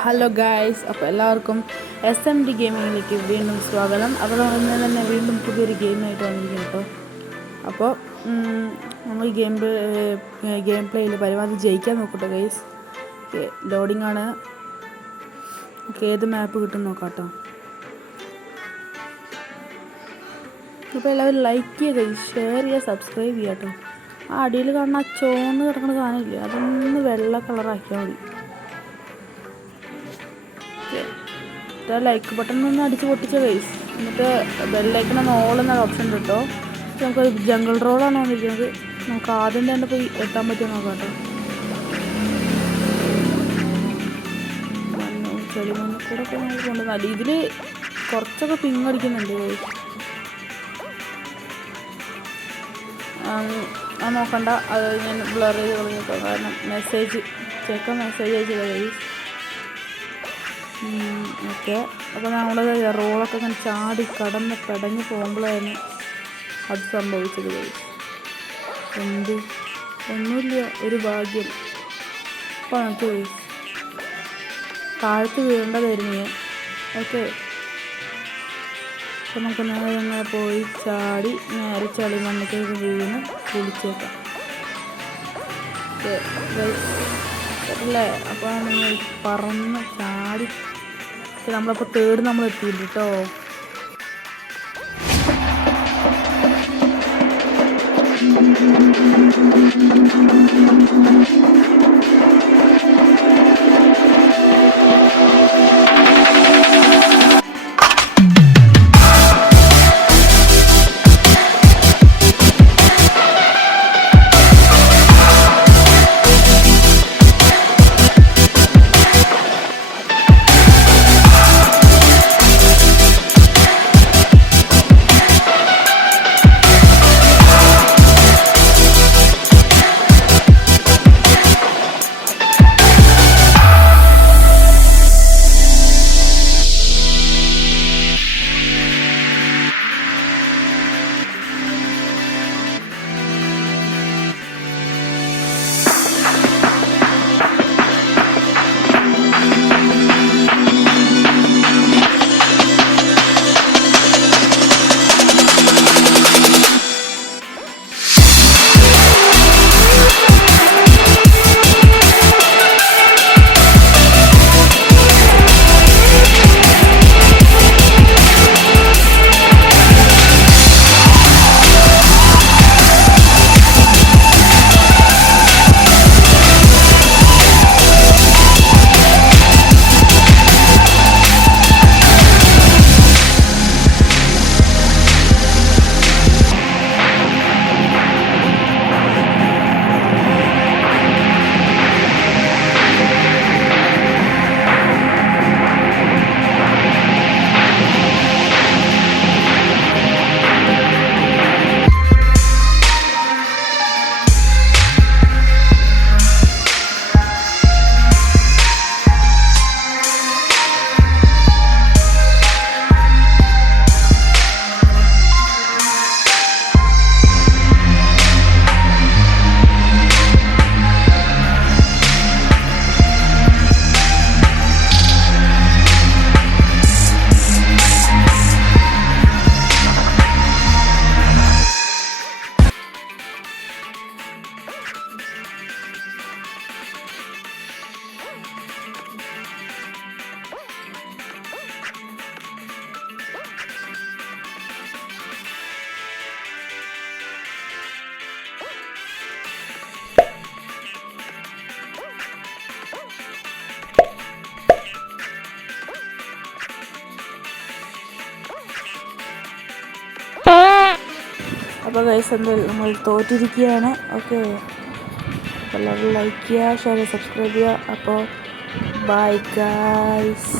Hello guys, അപ്പോൾ എല്ലാവർക്കും SMD ഗെയിമിങ്ങിലേക്ക് വീണ്ടും സ്വാഗതം. അപ്പോൾ നമ്മൾ തന്നെ വീണ്ടും പുതിയൊരു ഗെയിമായിട്ട് വന്നിരിക്കുന്നു കേട്ടോ. അപ്പോൾ നമ്മൾ ഗെയിം പ്ലേയിൽ പരമാവധി ജയിക്കാൻ നോക്കട്ടെ ഗൈസ്. ലോഡിംഗ് ആണ്. ഏത് മാപ്പ് കിട്ടും നോക്കാം കേട്ടോ. അപ്പോൾ എല്ലാവരും ലൈക്ക് ചെയ്യുക, ഷെയർ ചെയ്യുക, സബ്സ്ക്രൈബ് ചെയ്യുക കേട്ടോ. ആ അടിയിൽ കാണുന്ന ആ ചോന്ന് കിടക്കുന്ന സാധനമില്ലേ, അതൊന്ന് വെള്ള കളറാക്കിയാൽ മതി. ലൈക്ക് ബട്ടൺ ഒന്ന് അടിച്ച് പൊട്ടിച്ച ഗൈസ്. എന്നിട്ട് ബെല്ലൈക്കൺ ഓൾ എന്നൊരു ഓപ്ഷൻ ഉണ്ട് കേട്ടോ. നമുക്ക് ജംഗിൾ റോഡാണ് വന്നിരിക്കുന്നത്. നമുക്ക് ആദ്യം തന്നെ പോയി എത്താൻ പറ്റുമോ നോക്കാം കേട്ടോ. ചെളിമണ്ണിൽ കൂടെ ഒക്കെ നമുക്ക് കൊണ്ടുവന്നാൽ ഇതിൽ കുറച്ചൊക്കെ പിങ് അടിക്കുന്നുണ്ട് ഗൈസ്. അത് നോക്കണ്ട, അത് ഞാൻ ബ്ലർ ചെയ്ത് കളഞ്ഞിട്ടോ. കാരണം മെസ്സേജ് അയച്ചില്ല ഗൈസ്. ഓക്കെ, അപ്പോൾ നമ്മൾ റോളൊക്കെ ഇങ്ങനെ ചാടി കടന്ന് പെടഞ്ഞ് പോകുമ്പോഴാണ് അത് സംഭവിച്ചത് ഗൈസ്. ഒന്നുമില്ല, ഒരു ഭാഗ്യം. അപ്പോൾ നമുക്ക് ഗൈസ് താഴത്ത് വീഴേണ്ടതായിരുന്നു. ഓക്കെ, അപ്പോൾ നമുക്ക് നേരെ പോയി ചാടി നേരെ ചളി മണ്ണിലേക്ക് വീണ് കുളിച്ചേക്കാം. ഓക്കെ ഗൈസ് അല്ലേ. അപ്പോൾ നമ്മൾ പറന്ന് ചാടി നമ്മളപ്പോൾ തേർഡ് നമ്മൾ എത്തിയിട്ടുണ്ട് കേട്ടോ. അപ്പോൾ ഗൈസ് എന്തായാലും നമ്മൾ തോറ്റിരിക്കുകയാണ്. ഓക്കെ, എല്ലാവരും ലൈക്ക് ചെയ്യുക, ഷെയർ ചെയ്യുക, സബ്സ്ക്രൈബ് ചെയ്യുക. അപ്പോൾ ബൈ ഗൈസ്.